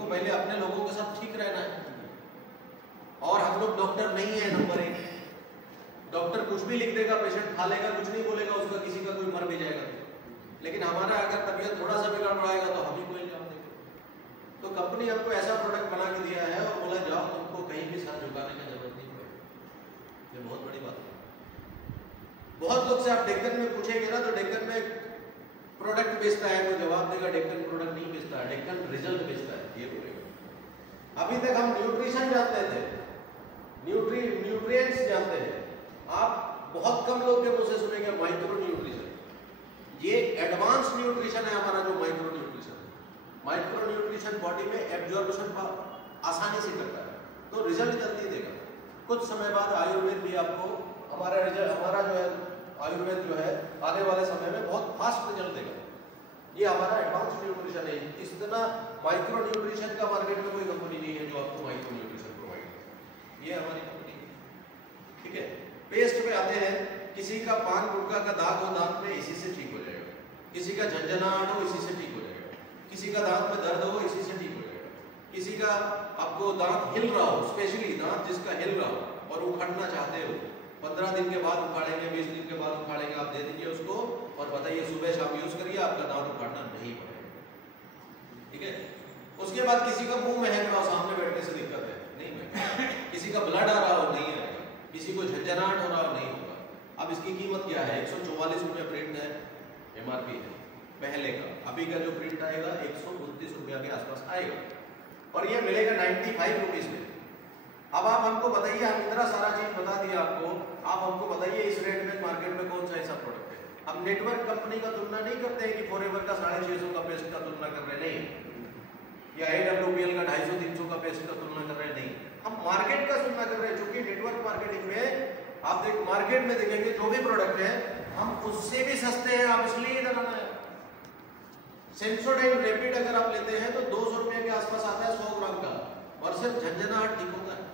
हमको पहले अपने लोगों के साथ ठीक रहना है। और हम लोग डॉक्टर नहीं है, नंबर 1। डॉक्टर कुछ भी लिख देगा, पेशेंट खा लेगा, कुछ नहीं बोलेगा, उसका किसी का कोई मर भी जाएगा। लेकिन हमारा अगर तबीयत थोड़ा सा बिगड़ पड़ेगा तो हम ही को इल्जाम देंगे। तो कंपनी हमको ऐसा प्रोडक्ट बना के दिया है और बोला जाओ तुमको कहीं भी सर झुकाने की जरूरत नहीं पड़ेगी। ये बहुत बड़ी बात है। बहुत लोग से आप डेक्कन में पूछेंगे ना तो डेक्कन में प्रोडक्ट बेचता है, कोई जवाब देगा डेक्कन प्रोडक्ट नहीं बेचता है, डेक्कन रिजल्ट बेचता है, ये बोलेगा। अभी तक हम न्यूट्रिशन जानते थे, न्यूट्रिएंट्स जानते हैं। आप बहुत कम लोग के मुंह से सुनेंगे माइक्रो न्यूट्रिशन। ये एडवांस न्यूट्रिशन है हमारा, जो माइक्रो न्यूट्रिशन है। माइक्रो न्यूट्रिशन बॉडी में एब्जॉर्प्शन आसानी से करता है, तो रिजल्ट जल्दी देगा। कुछ समय बाद आयुर्वेद भी आपको हमारा जो है आयुर्वेद जो है आने वाले समय में बहुत फास्ट रिजल्ट देगा। ये हमारा एडवांस न्यूट्रिशन है। इतना माइक्रो न्यूट्रिशन का मार्केट में कोई कंपनी नहीं है जो आपको माइक्रो न्यूट्रिशन प्रोवाइड करे। ये हमारी कंपनी है, ठीक है। पेस्ट पे आते हैं। किसी का पान गुटखा का दाग हो दांत में, इसी से ठीक हो जाएगा। किसी का झंझनाहट हो, इसी से ठीक हो जाएगा। किसी का दांत में दर्द हो, इसी से ठीक हो जाएगा। किसी का आपको दांत हिल रहा हो, स्पेशली दांत जिसका हिल रहा हो और उखाड़ना चाहते हो, 15 दिन के बाद उखाड़ेंगे, 20 दिन के बाद उखाड़ेंगे, आप दे दीजिए उसको और बताइए सुबह शाम यूज करिए, आपका दांत उखाड़ना नहीं पड़ेगा, ठीक है। उसके बाद किसी का मुंह महक रहा हो, सामने बैठने से दिक्कत है, नहीं महकेगा। किसी का ब्लड आ रहा हो, नहीं आएगा। किसी को झंझनाहट हो रहा हो, नहीं होगा। अब इसकी कीमत क्या है? 144 रुपये प्रिंट है, MRP है पहले का। अभी का जो प्रिंट आएगा 129 रुपया के आसपास आएगा और ये मिलेगा 95 रुपीज में। अब आप हमको बताइए, हम इतना सारा चीज बता दिया आपको, आप हमको बताइए इस रेट में मार्केट में कौन सा ऐसा प्रोडक्ट है। हम नेटवर्क कंपनी का तुलना नहीं करते हैं कि फॉरएवर का 650 का पेस्ट का तुलना कर रहे नहीं, या AWPL का 250-300 का पेस्ट का तुलना कर रहे नहीं। हम मार्केट का तुलना कर रहे हैं, क्योंकि नेटवर्क मार्केटिंग में आप मार्केट में देखेंगे जो भी प्रोडक्ट है हम उससे भी सस्ते हैं। आप इसलिए इधर आना है। सेंसोडाइन रैपिड अगर आप लेते हैं तो 200 रुपए के आसपास आता है 100 ग्राम का, और सिर्फ झंझनाहट ठीक होता है।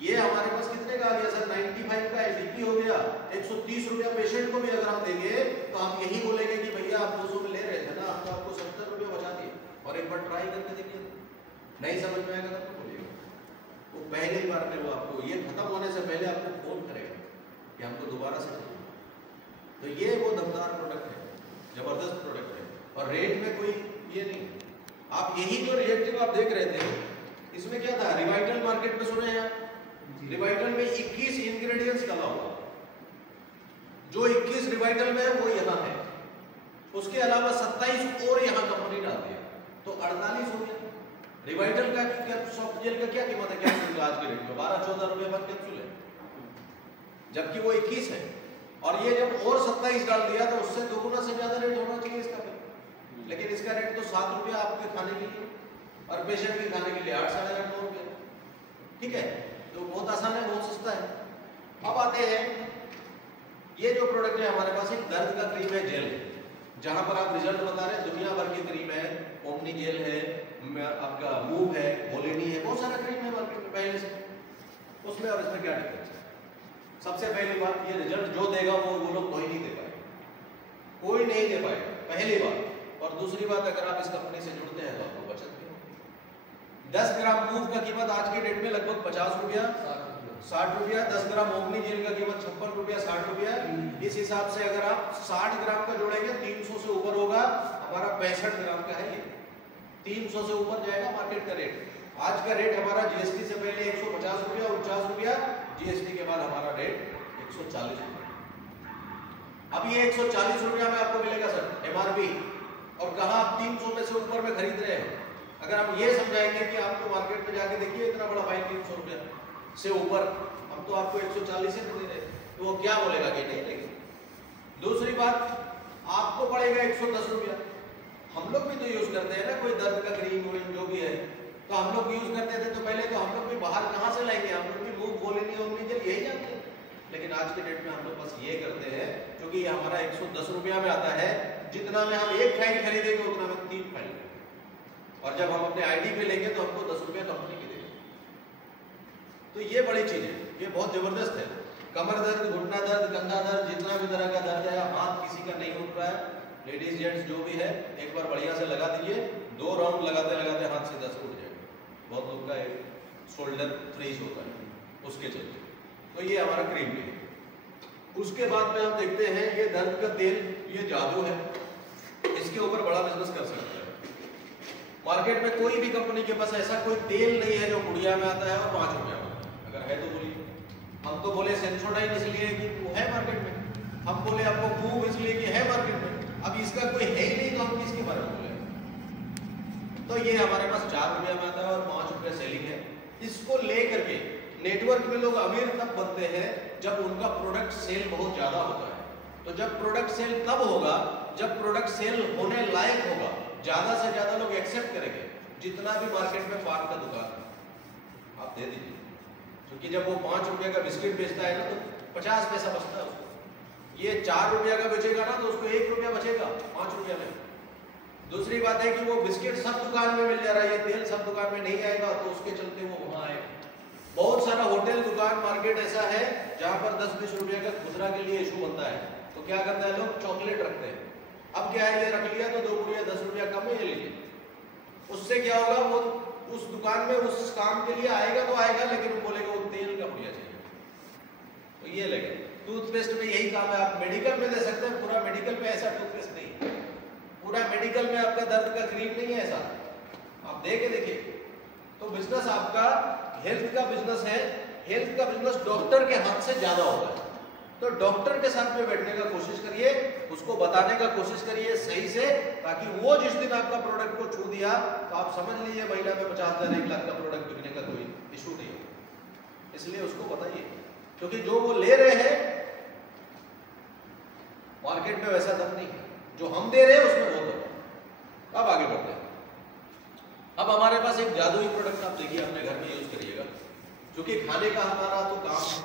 ये हमारे पास कितने का आ गया सर? 95 का एडीपी हो गया। 130 रुपया पेशेंट को भी अगर हम देंगे तो हम यही बोलेंगे कि भैया आप 200 में ले रहे थे ना, हम तो आपको 70 रुपये बचा दिए, और एक बार ट्राई करके देखिए, नहीं समझ में आएगा तो बोलिएगा। वो पहली बार में वो आपको ये खत्म होने से पहले आपको फोन करेगा कि हमको दोबारा से चाहिए। तो ये वो दमदार प्रोडक्ट है, जबरदस्त प्रोडक्ट है, और रेट में कोई ये नहीं। आप यही जो रिएक्टिव आप देख रहे थे, इसमें क्या था? रिवाइटल मार्केट में सुने हैं? रिवाइटल में 21 इंग्रेडिएंट्स डाला हुआ, जो 21 रिवाइटल में है वो यहाँ है, उसके अलावा 27 और यहाँ कंपनी डालती है, तो 48 हो गया। रिवाइटल का क्या, सॉफ्ट जेल का क्या कीमत है कैप्सूल आज के रेट में? 12-14 रुपए पर कैप्सूल है, जबकि वो 21 है। और ये जब और 27 डाल दिया तो उससे दोगुना से ज्यादा रेट होना चाहिए इसका भी। लेकिन इसका रेट तो 7 रुपया आपके खाने के लिए और पेशेंट के खाने के लिए 8-8.5 रुपये, ठीक है। तो बहुत आसान है, बहुत सस्ता है। अब आते हैं, ये जो प्रोडक्ट है हमारे पास, एक दर्द का क्रीम है, जेल, जहां पर आप रिजल्ट बता रहे हैं। दुनिया भर की क्रीम है, ओमनी जेल है, आपका मूव है, बोलिनी है, बहुत सारा क्रीम है मार्केट में पहले से। उसमें और इसमें क्या डिफरेंस है? सबसे पहली बात, ये रिजल्ट जो देगा वो लोग कोई नहीं दे पाएगा, कोई नहीं दे पाएगा, पहली बात। और दूसरी बात, अगर आप इस कंपनी से जुड़ते हैं तो आपको बचत भी होगी। 10 ग्राम मूव का कीमत आज की डेट में लगभग 50 रुपया, 60 रुपया। 10 ग्राम ओमनी जेल का कीमत 56 रुपया, 60 रुपया। इस हिसाब से अगर आप 60 ग्राम का जोड़ेंगे 300 से ऊपर होगा। हमारा 65 ग्राम का है, ये 300 से ऊपर जाएगा मार्केट का रेट। आज का रेट हमारा जीएसटी से पहले 150 रुपया, 49 रुपया, जीएसटी के बाद हमारा रेट 140 रुपया। अब ये 140 रुपया में आपको मिलेगा सर MRP, और कहा आप 300 में से ऊपर में खरीद रहे हैं। अगर हम ये समझाएंगे कि आपको मार्केट में जाके देखिए इतना बड़ा फाइल 300 रुपया से ऊपर, हम तो आपको 140 से दे रहे, तो वो क्या बोलेगा कि नहीं लेंगे। दूसरी बात, आपको पड़ेगा 110 रुपया। हम लोग भी तो यूज करते हैं ना, कोई दर्द का क्रीम जो भी है, तो हम लोग यूज करते थे। तो पहले तो हम लोग भी बाहर कहाँ से लाएंगे, हम लोग भी मूव बोलेनी ओमनी जेल यही जानते हैं। लेकिन आज के डेट में हम लोग बस ये करते हैं, क्योंकि ये हमारा 110 रुपया में आता है, जितना में हम एक फाइल खरीदेंगे उतना में 3 फाइल, और जब हम अपने आईडी पे लेंगे तो हमको 10 रुपया कंपनी की देंगे। तो ये बड़ी चीज है, ये बहुत जबरदस्त है। कमर दर्द, घुटना दर्द, कंधा दर्द, जितना भी तरह का दर्द है, हाथ किसी का नहीं उठ रहा है, लेडीज जेंट्स जो भी है, एक बार बढ़िया से लगा दीजिए, 2 राउंड लगाते लगाते हाथ से 10 उठ जाएगा। बहुत लोग का एक शोल्डर फ्रीज होता है उसके चलते। तो ये हमारा क्रीम है। उसके बाद में हम देखते हैं ये दर्द का तेल, ये जादू है, इसके ऊपर बड़ा बिजनेस कर सकते हैं। मार्केट में कोई भी कंपनी के पास ऐसा कोई तेल नहीं है जो पुड़िया में आता है और 5 रुपया में आता है। अगर है तो बोलिए। हम तो बोले सेंसोडाइन इसलिए कि वो है मार्केट में, हम बोले आपको मूव इसलिए कि है मार्केट में। अब इसका कोई है ही नहीं तो हम किसके बारे में बोले। तो ये हमारे पास 4 रुपया में आता है और 5 रुपया सेलिंग है। इसको लेकर के नेटवर्क में लोग अमीर तब बनते हैं जब उनका प्रोडक्ट सेल बहुत ज्यादा होता है। तो जब प्रोडक्ट सेल कब होगा, जब प्रोडक्ट सेल होने लायक होगा, ज्यादा से ज्यादा लोग एक्सेप्ट करेंगे। जितना भी मार्केट में पान का दुकान है आप दे दीजिए, क्योंकि जब वो 5 रुपए का बिस्किट बेचता है ना तो 50 पैसा बचता है उसको। ये 4 रुपया का बेचेगा ना तो उसको 1 रुपया बचेगा 5 रुपया में। दूसरी बात है कि वो बिस्किट सब दुकान में मिल जा रहा है, ये तेल सब दुकान में नहीं आएगा, तो उसके चलते वो वहां आएगा। बहुत सारा होटल दुकान मार्केट ऐसा है जहां पर 10-20 रुपया का खुदरा के लिए इशू बनता है। तो क्या करता है, लोग चॉकलेट रखते हैं। अब क्या है, ये रख लिया तो 2 रुपया 10 रुपया कम है, ये लीजिए। उससे क्या होगा, वो उस दुकान में उस काम के लिए आएगा तो आएगा, लेकिन वो बोलेगा वो तेल का पुड़िया चाहिए, तो ये लेगा। टूथपेस्ट में यही काम है। आप मेडिकल में दे सकते हैं, पूरा मेडिकल में ऐसा टूथपेस्ट नहीं, पूरा मेडिकल में आपका दर्द का क्रीम नहीं है ऐसा, आप दे के देखिए। तो बिजनेस आपका हेल्थ का बिजनेस है। हेल्थ का बिजनेस डॉक्टर के हाथ से ज्यादा होता है। तो डॉक्टर के साथ में बैठने का कोशिश करिए, उसको बताने का कोशिश करिए सही से, ताकि वो जिस दिन आपका प्रोडक्ट को छू दिया तो आप समझ लीजिए महीना में 50,000 1 लाख का प्रोडक्ट बिकने का कोई इशू नहीं है। इसलिए उसको बताइए, क्योंकि जो वो ले रहे हैं मार्केट में वैसा दम नहीं है, जो हम दे रहे हैं उसमें बहुत दम है। अब आगे बढ़ते हैं। अब हमारे पास एक जादुई प्रोडक्ट आप देखिए, अपने घर में यूज करिएगा, क्योंकि खाने का हमारा तो काम है,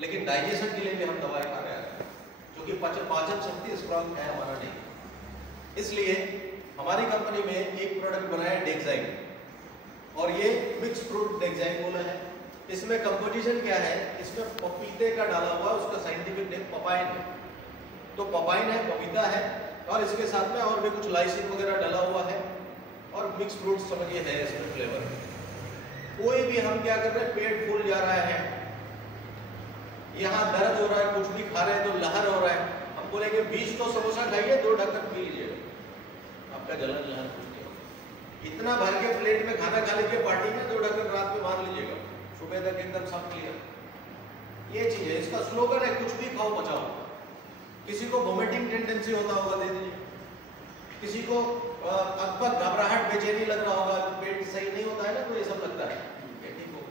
लेकिन डाइजेशन के लिए भी हम दवाई खा रहे हैं, क्योंकि पाचन शक्ति स्ट्रांग है हमारा नहीं। इसलिए हमारी कंपनी में एक प्रोडक्ट बनाया डेक्साइन, और ये मिक्स फ्रूट डेक्साइन बोला है। इसमें कंपोजिशन क्या है, इसमें पपीते का डाला हुआ, उसका साइंटिफिक नेम पपाइन है। तो पपाइन है, पपीता है, और इसके साथ में और भी कुछ लाइसिन वगैरह डाला हुआ है, और मिक्स फ्रूट समझिए है इसमें फ्लेवर। कोई भी हम क्या कर रहे हैं, पेट फूल जा रहा है, यहाँ दर्द हो रहा है, कुछ भी खा रहे हैं तो लहर हो रहा है, हम बोलेंगे 20 तो समोसा खाइए, 2 ढक्कन पी लीजिए, आपका जलन लहर कुछ नहीं होगा। इतना भर के प्लेट में खाना खा लीजिए पार्टी में, 2 ढक्कन रात में मार लीजिएगा, सुबह तक एकदम सब क्लियर। ये चीज है, इसका स्लोगन है, कुछ भी खाओ बचाओ। किसी को वोमिटिंग टेंडेंसी होता होगा, दे दीजिए। किसी को घबराहट बेचैनी लग रहा होगा, पेट सही नहीं होता है ना, तो ये सब लगता है, ठीक हो,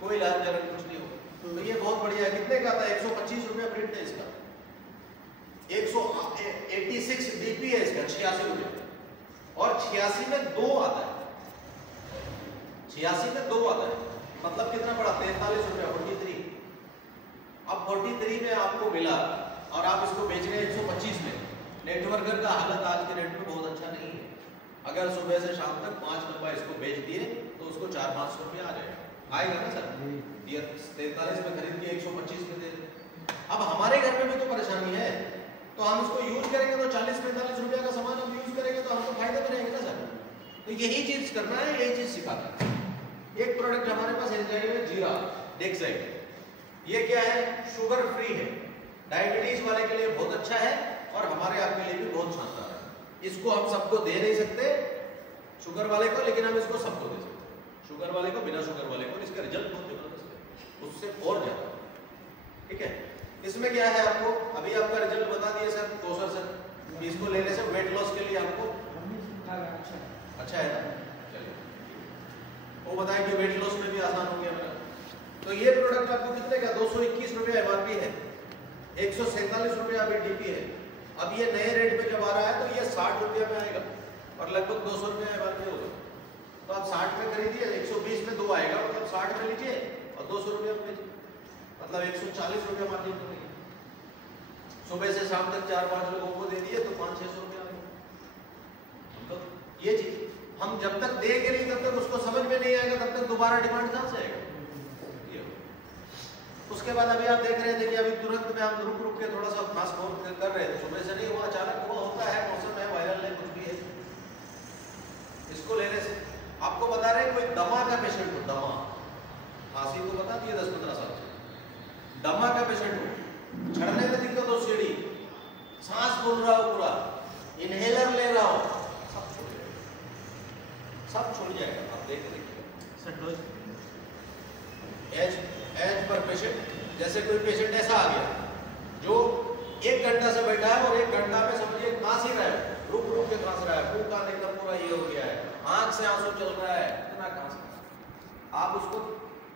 कोई इलाज जलन कुछ नहीं होगा। तो ये बहुत बढ़िया है। कितने का था, 125 रुपया प्रिंट है इसका, 186 डीपी है इसका, 86 रुपये, और 86 में 2 आता है, 86 में 2 आता है, मतलब कितना पड़ा, 43 रुपया, 43। अब 43 में आपको मिला और आप इसको बेच रहे हैं 125 में। नेटवर्कर का हालत आज के रेट में बहुत अच्छा नहीं है। अगर सुबह से शाम तक 5 डब्बा इसको बेच दिए तो उसको 400-500 रुपया आ जाएगा, आएगा ना सर। ये 43 में खरीद के 125 में दे। अब हमारे घर में भी तो परेशानी है, तो हम इसको यूज करेंगे तो 40-45 रुपया का सामान हम यूज करेंगे तो हमको फायदे में रहेंगे ना सर। तो यही चीज करना है, यही चीज सिखाना है। एक प्रोडक्ट हमारे पास है जीरा डेक्साइन। ये क्या है, शुगर फ्री है, डायबिटीज वाले के लिए बहुत अच्छा है, और हमारे आपके लिए भी बहुत शानदार है। इसको हम सबको दे नहीं सकते, शुगर वाले को, लेकिन हम इसको सबको दे सकते हैं, शुगर वाले को, बिना शुगर वाले को। इसका रिजल्ट बहुत जबरदस्त है, उससे और ज्यादा, ठीक है। इसमें क्या है, आपको अभी आपका रिजल्ट बता दिए सर, तो सर इसको लेने से वेट लॉस के लिए आपको अच्छा है ना, चलिए वो बताएं कि वेट लॉस में भी आसान हो गया मेरा। तो ये प्रोडक्ट आपको कितने का, 221 रुपया एमआरपी है, 147 रुपया अभी डीपी है। अब ये नए रेट में जब आ रहा है तो ये 60 रुपया में आएगा, और लगभग 200 रुपया एमआरपी होगा। तो आप 60 में खरीदिए, 120 में 2 आएगा, मतलब 60 में लीजिए और 200 रुपया में बेचिए, मतलब 140 रुपया मार्जिन करेंगे। सुबह से शाम तक 4-5 लोगों को दे दिए तो 500-600 रुपया आएगा। तो ये चीज हम जब तक देंगे नहीं, तब तक उसको समझ में नहीं आएगा, तब तक दोबारा डिमांड कहां से आएगा। उसके बाद अभी आप देख रहे थे कि अभी तुरंत में हम रुक के थोड़ा सा फास्ट फॉरवर्ड कर रहे थे, सुबह से नहीं हुआ, अचानक हुआ, होता है, मौसम है, वायरल है, कुछ भी है। इसको लेने से आपको बता रहे हैं कोई दमा का पेशेंट हो, दमा, खांसी तो बता दिए 10-15 साल से, दमा का पेशेंट हो, चढ़ने में दिक्कत हो, सीढ़ी, सांस फूल रहा हो पूरा, इनहेलर ले रहा हो, सब छूट जाएगा, सब छूट जाएगा। आप देख देखिए एज पर पेशेंट, जैसे कोई पेशेंट ऐसा आ गया जो 1 घंटा से बैठा है और 1 घंटा में समझिए खांस ही रहा है, रुक रुक के खांस रहा है, मुंह कान एकदम पूरा ये हो गया है, आंख से आंसू चल रहा है, इतना खांस, आप उसको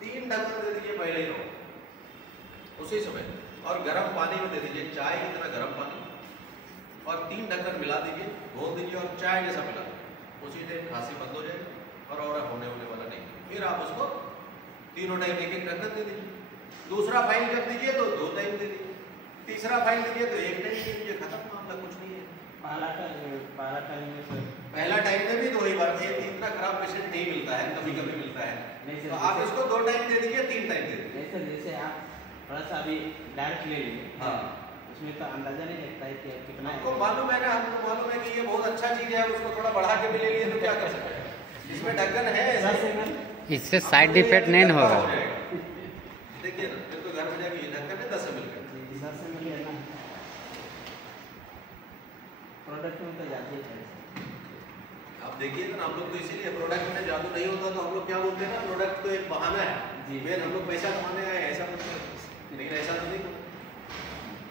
3 ढक्कन दे दीजिए पहले ही रहो उसी समय, और गर्म पानी में दे दीजिए, चाय की तरह गर्म पानी, और 3 ढक्कन मिला दीजिए, घोल दीजिए और चाय जैसा मिला दीजिए, उसी टाइम खांसी बंद हो जाएगी और होने वाला नहीं। फिर आप उसको तीनों टाइम 1-1 ढक्कन दे दीजिए, दूसरा फाइल जब दीजिए तो 2 टाइम दे दीजिए, तीसरा फाइल दीजिए तो 1 टाइम दे दीजिए, खत्म मामला, कुछ नहीं है। पहला टाइम में भी 2 ही बार, इतना खराब पेशेंट नहीं मिलता है, कभी कभी मिलता है, तो आप इसको 2 टाइम दे दीजिए, 3 टाइम दे दीजिए। जैसे आप थोड़ा सा अभी डायरेक्ट ले लीजिए, हाँ, उसमें तो अंदाजा नहीं लगता है कि कितना, हमको मालूम है ना, हमको मालूम है कि ये बहुत अच्छा चीज है, उसको थोड़ा बढ़ा के भी ले लिए तो क्या कर सकते हैं, इसमें ढक्कन है, इससे साइड इफेक्ट नहीं होगा। देखिए ना, फिर तो घर में जाके ये ढक्कन है 10 ml का, 10 ml है ना, प्रोडक्ट में तो जाती है। आप देखिए ना, हम लोग तो इसीलिए प्रोडक्ट में जादू नहीं होता तो हम लोग क्या बोलते हैं ना, प्रोडक्ट तो एक बहाना है जी, फिर हम लोग पैसा कमाने आए, ऐसा कुछ नहीं, लेकिन ऐसा तो नहीं।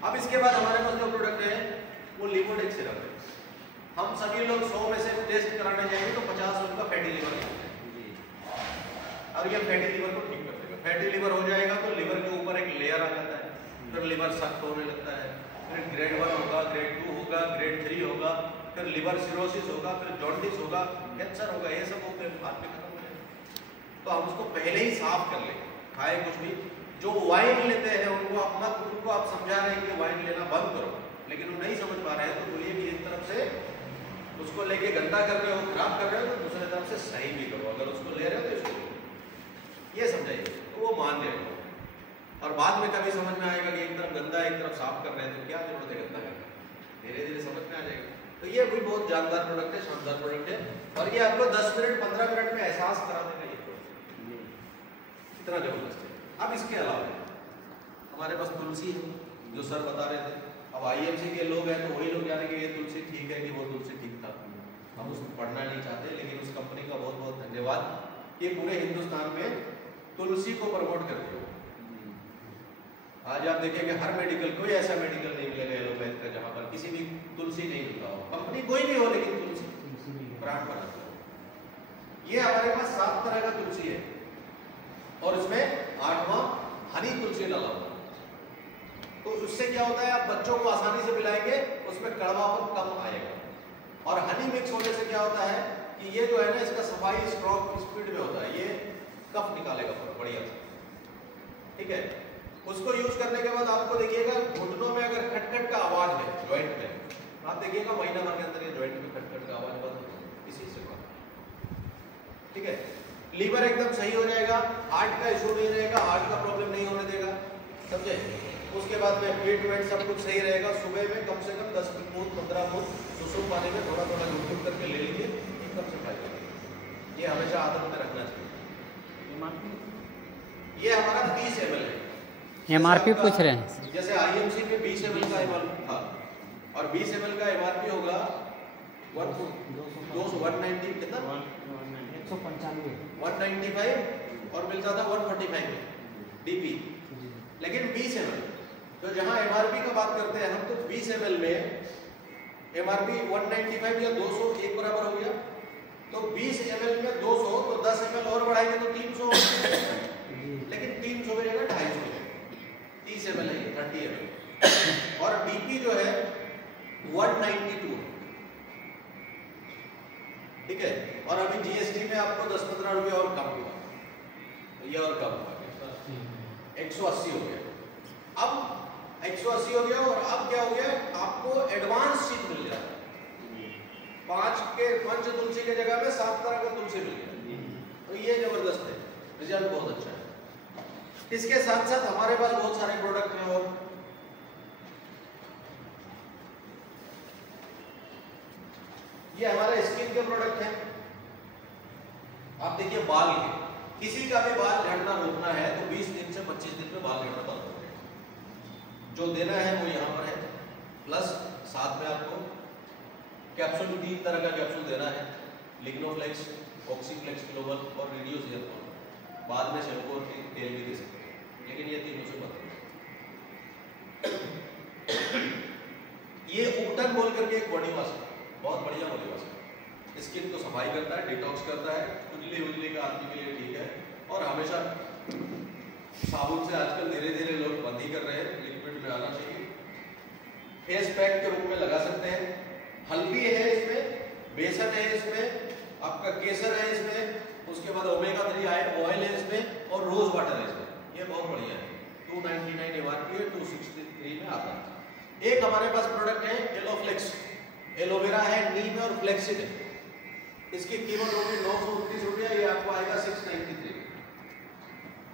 अब इसके बाद हमारे पास जो प्रोडक्ट है वो लिवोडेक सिरप है। हम सभी लोग 100 में से टेस्ट कराने जाएंगे तो 50 उनका फैटी लिवर है, और ये फैटी लिवर को ठीक कर देगा। फैटी लिवर हो जाएगा तो लिवर के ऊपर एक लेयर आ जाता है, फिर लिवर सख्त होने लगता है, फिर ग्रेड 1 होगा, ग्रेड 2 होगा, ग्रेड 3 होगा, फिर लिवर सिरोसिस होगा, फिर जॉन्डिस होगा, कैंसर होगा, ये सब होकर बाद में खत्म हो जाएगा। तो हम उसको पहले ही साफ कर लें, खाए कुछ भी। जो वाइन लेते हैं उनको आप समझा रहे हैं कि वाइन लेना बंद करो, लेकिन वो नहीं समझ पा रहे हैं, तो बोलिए कि एक तरफ से उसको लेके गंदा कर रहे हो, खराब कर रहे हो, तो दूसरी तरफ से सही भी करो। अगर उसको ले रहे हो तो इसको ये समझाइए तो वो मान जाएगा, और बाद में कभी समझ में आएगा कि एक तरफ गंदा है एक तरफ साफ कर रहे हैं, तो क्या जरूरत है गंदा करने, धीरे धीरे समझ में आ जाएगा। तो ये भी बहुत जानदार प्रोडक्ट है, शानदार प्रोडक्ट है, और ये आपको 10 मिनट 15 मिनट में एहसास करा देगा ये प्रोडक्ट, इतना जबरदस्त है। अब इसके अलावा हमारे पास तुलसी है, जो सर बता रहे थे। अब IMC के लोग हैं तो वही लोग जाने कि ये तुलसी ठीक है कि वो तुलसी ठीक था, हम उसको पढ़ना नहीं चाहते, लेकिन उस कंपनी का बहुत बहुत धन्यवाद कि पूरे हिंदुस्तान में तुलसी को प्रमोट करते हो। आज आप देखेंगे हर मेडिकल, कोई ऐसा मेडिकल नहीं मिलेगा एलोपैथ का जहाँ पर किसी भी तुलसी नहीं मिलता हो, कंपनी कोई भी हो, लेकिन तुलसी ब्रांड बनाते हो। ये हमारे पास 7 तरह का तुलसी है, और इसमें 8वां हनी तुलसी डाला हुआ। तो उससे क्या होता है, आप बच्चों को आसानी से पिलाएंगे, उसमें कड़वापन कम आएगा। और हनी मिक्स होने से क्या होता है कि ये जो है ना, इसका सफाई स्ट्रोक स्पीड में होता है, ये कफ निकालेगा बढ़िया से, ठीक है। उसको यूज करने के बाद आपको देखिएगा घुटनों में अगर खटखट का आवाज है जॉइंट में, आप देखिएगा महीना भर के अंदर ये जॉइंट में खटखट का आवाज बंद हो जाएगा, इसी से बात, ठीक है। लीवर एकदम सही हो जाएगा, हार्ट का इशू नहीं रहेगा, हार्ट का प्रॉब्लम नहीं होने देगा, समझे। उसके बाद में पेट वेट सब कुछ सही रहेगा। सुबह में कम से कम 10 बूंद 15 बूंद सुसुम पानी में थोड़ा थोड़ा गुनगुन करके ले लीजिए, एकदम से फायदा करेगा। ये हमेशा आदत में रखना चाहिए। ये हमारा 30 ml है। MRP पूछ रहे हैं, जैसे IMC में 20 ml का MRP था, और 20 ml का MRP होगा 190 कितना 195, और मिलता था 145 में DP, लेकिन 20 ml, तो जहां MRP का बात करते हैं हम, तो 20 ml में MRP 195 या 200 एक बराबर हो गया, तो 20 ml में 200, तो 10 ml और बढ़ाएंगे तो 300, लेकिन 300 की जगह 250 है, 30 ml है, 30 ml, और DP जो है 192 है, ठीक है। और अभी GST में आपको 10-15 रुपये और कम हुआ, तो ये और कम हुआ, 180 हो गया। अब 180 हो गया, और अब क्या हो गया, आपको एडवांस चीज मिल जाता है। 5 तुलसी के जगह में 7 तरह का तुलसी मिल गया, तो ये जबरदस्त है, रिजल्ट बहुत अच्छा है। इसके साथ साथ हमारे पास बहुत सारे प्रोडक्ट हैं, और ये हमारे स्किन के प्रोडक्ट हैं। आप देखिए बाल के, किसी का भी बाल झड़ना रोकना है तो 20 दिन से 25 दिन में बाल झड़ना बंद हो जाएगा। जो देना है वो यहाँ पर है, प्लस साथ में आपको कैप्सूल 3 तरह का कैप्सूल देना है, लिग्नोफ्लेक्स, ऑक्सीफ्लेक्स ग्लोबल और रेडियोस ईयरफॉन। बाद में शैम्पू और तेल भी दे सकते हैं, लेकिन ये तीनों से मत। ये उपटन बोल करके एक बॉडी वॉश है, बहुत बढ़िया बॉडी वॉश है। स्किन को सफाई करता है, डिटॉक्स करता है, खुजली उजली का आदमी के लिए ठीक है। और हमेशा साबुन से आजकल धीरे धीरे लोग बंद ही कर रहे हैं, लिक्विड में आना चाहिए। फेस पैक के रूप में लगा सकते हैं। हल्दी है इसमें, बेसन है इसमें, आपका केसर है इसमें, उसके बाद ओमेगा 3 ऑयल है इसमें और रोज वाटर है इसमें। ये बहुत बढ़िया है, 299 MRP है, 263 में आता है। एक हमारे पास प्रोडक्ट है एलोफ्लेक्स, एलोवेरा है, नीम है और फ्लेक्सिन है। इसकी कीमत होगी 900